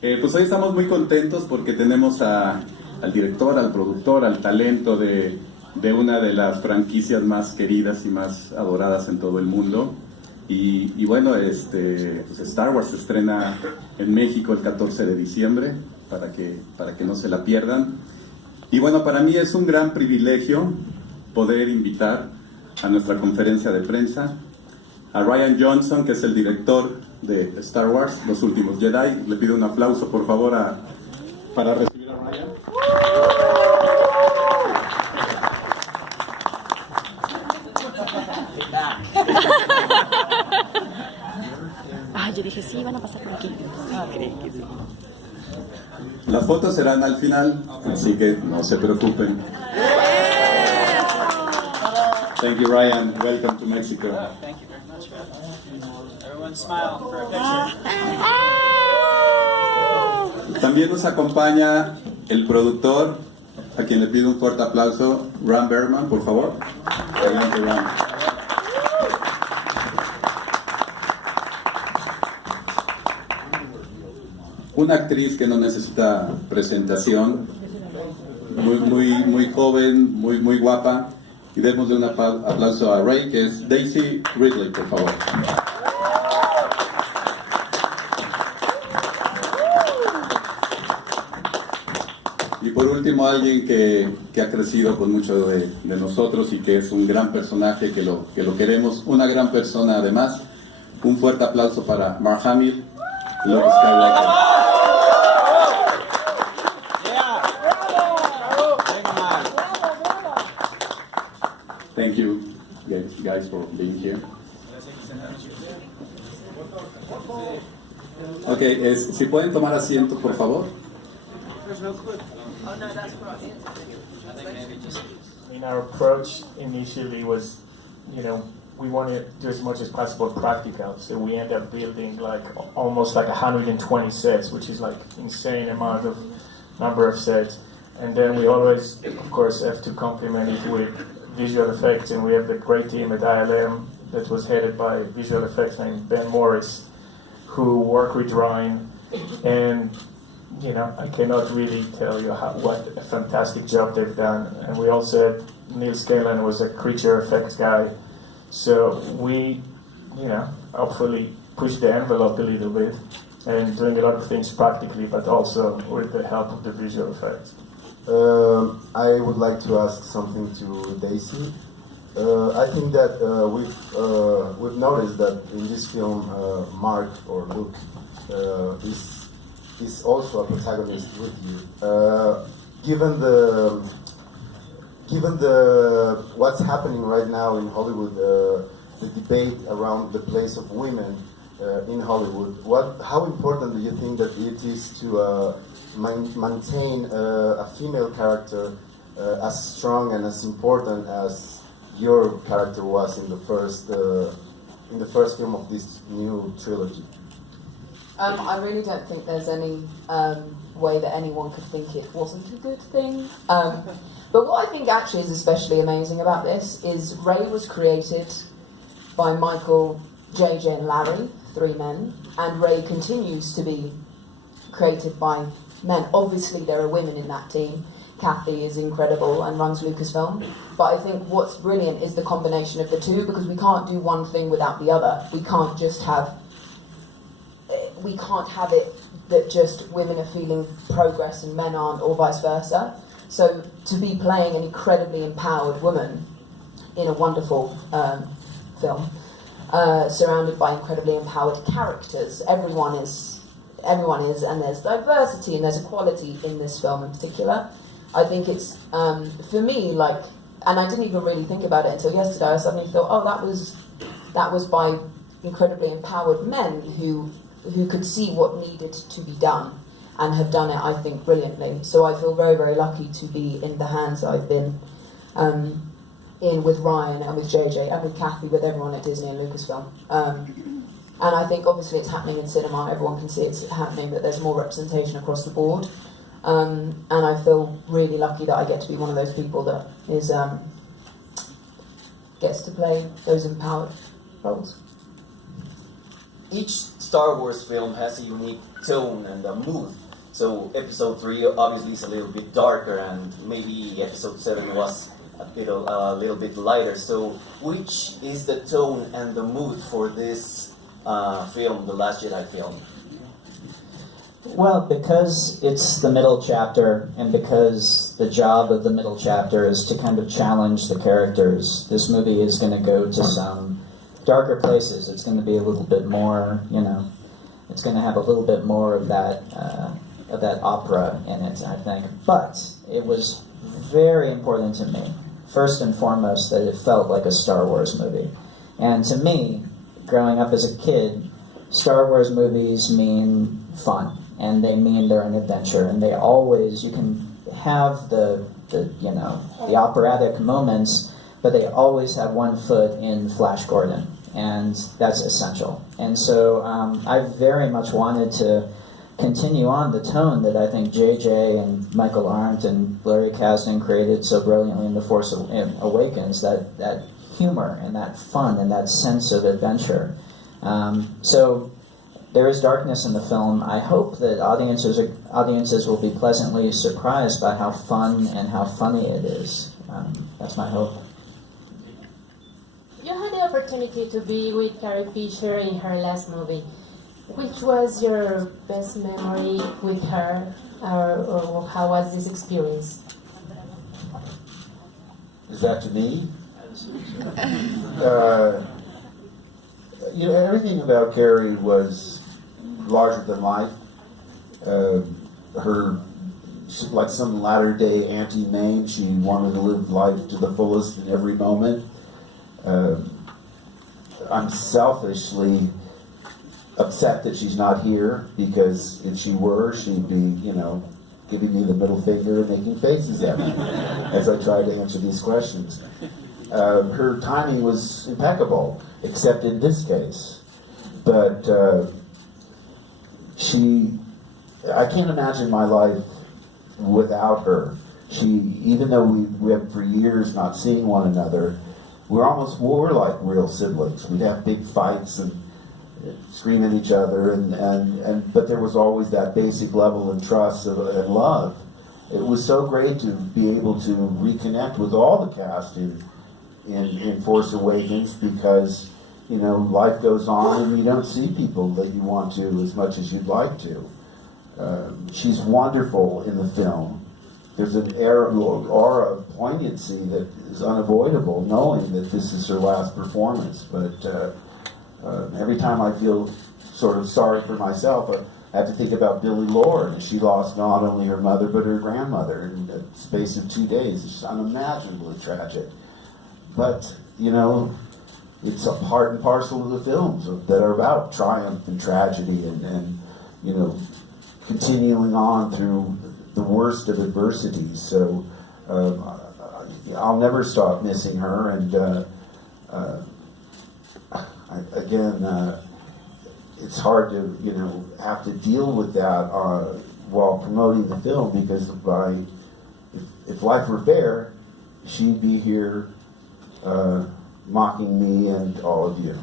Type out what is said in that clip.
Pues hoy estamos muy contentos porque tenemos al director, al productor, al talento de una de las franquicias más queridas y más adoradas en todo el mundo. Y bueno, pues Star Wars se estrena en México el 14 de diciembre, para que no se la pierdan. Y bueno, para mí es un gran privilegio poder invitar a nuestra conferencia de prensa a Rian Johnson, que es el director de Star Wars, Los Últimos Jedi. Le pido un aplauso, por favor, para recibir a Rian. Yo dije, sí, van a pasar por aquí. Creí que sí. Las fotos serán al final, así que no se preocupen. Thank you, Rian. Welcome to Mexico. Thank you very much. Everyone smile for a picture. También nos acompaña el productor, a quien le pido un fuerte aplauso, Ran Berman, por favor. Adelante, Ran. Una actriz que no necesita presentación, muy joven, muy guapa. Y démosle un aplauso a Rey, que es Daisy Ridley, por favor. Y por último, alguien que ha crecido con mucho de nosotros y que es un gran personaje, que lo queremos, una gran persona además. Un fuerte aplauso para Mark Hamill, Luke Skywalker. Thank you, guys, for being here. Okay, si pueden tomar asiento, por favor. Our approach initially was, we wanted to do as much as possible practical, so we ended up building almost 120 sets, which is insane amount of number of sets, and then we always, of course, have to complement it with visual effects, and we have the great team at ILM that was headed by visual effects named Ben Morris, who worked with Rian, and I cannot really tell you what a fantastic job they've done. And we also had Neil Scanlon was a creature effects guy, so we hopefully push the envelope a little bit and doing a lot of things practically, but also with the help of the visual effects. I would like to ask something to Daisy. I think that we've noticed that in this film, Mark or Luke is also a protagonist with you. Given the what's happening right now in Hollywood, the debate around the place of women in Hollywood, how important do you think that it is to maintain a female character as strong and as important as your character was in the first film of this new trilogy? I really don't think there's any way that anyone could think it wasn't a good thing. But what I think actually is especially amazing about this is Rey was created by Michael, JJ and Larry, 3 men, and Rey continues to be created by men. Obviously there are women in that team. Kathy is incredible and runs Lucasfilm, but I think what's brilliant is the combination of the two, because we can't do one thing without the other. We can't have it that just women are feeling progress and men aren't, or vice versa. So to be playing an incredibly empowered woman in a wonderful film, surrounded by incredibly empowered characters, everyone is, and there's diversity and there's equality in this film in particular. I think it's, for me, and I didn't even really think about it until yesterday. I suddenly thought, oh, that was by incredibly empowered men who could see what needed to be done and have done it, I think, brilliantly. So I feel very, very lucky to be in the hands that I've been in with Rian and with JJ and with Kathy, with everyone at Disney and Lucasfilm. And I think obviously it's happening in cinema, everyone can see it's happening, that there's more representation across the board. And I feel really lucky that I get to be one of those people that is gets to play those empowered roles. each Star Wars film has a unique tone and a mood. So Episode 3 obviously is a little bit darker, and maybe Episode 7 was a little bit lighter. So which is the tone and the mood for this film, The Last Jedi film? Well, because it's the middle chapter, and because the job of the middle chapter is to kind of challenge the characters, this movie is going to go to some darker places. It's going to be a little bit more, it's going to have a little bit more of that opera in it, I think. But it was very important to me, first and foremost, that it felt like a Star Wars movie. And to me, growing up as a kid, Star Wars movies mean fun, and they mean they're an adventure, and they always, you can have the operatic moments, but they always have one foot in Flash Gordon, and that's essential. And so I very much wanted to continue on the tone that I think J.J. and Michael Arndt and Larry Kasdan created so brilliantly in The Force Awakens, that humor and that fun and that sense of adventure. So there is darkness in the film. I hope that audiences will be pleasantly surprised by how fun and how funny it is. That's my hope. You had the opportunity to be with Carrie Fisher in her last movie. Which was your best memory with her, or how was this experience? Is that to me? Everything about Carrie was larger than life. She's like some latter-day Auntie Mame. She wanted to live life to the fullest in every moment. I'm selfishly upset that she's not here, because if she were, she'd be, giving me the middle finger and making faces at me as I try to answer these questions. Her timing was impeccable, except in this case. But I can't imagine my life without her. Even though we have for years not seeing one another, we're like real siblings. We'd have big fights and scream at each other, but there was always that basic level of trust and love. It was so great to be able to reconnect with all the cast in Force Awakens, because life goes on and you don't see people that you want to as much as you'd like to. She's wonderful in the film. There's an aura of poignancy that is unavoidable, knowing that this is her last performance. But every time I feel sort of sorry for myself, I have to think about Billie Lourd. She lost not only her mother, but her grandmother in the space of 2 days. It's unimaginably tragic. But, it's a part and parcel of the films that are about triumph and tragedy and continuing on through the worst of adversities. So I'll never stop missing her, and it's hard to have to deal with that while promoting the film, because if life were fair, she'd be here mocking me and all of you.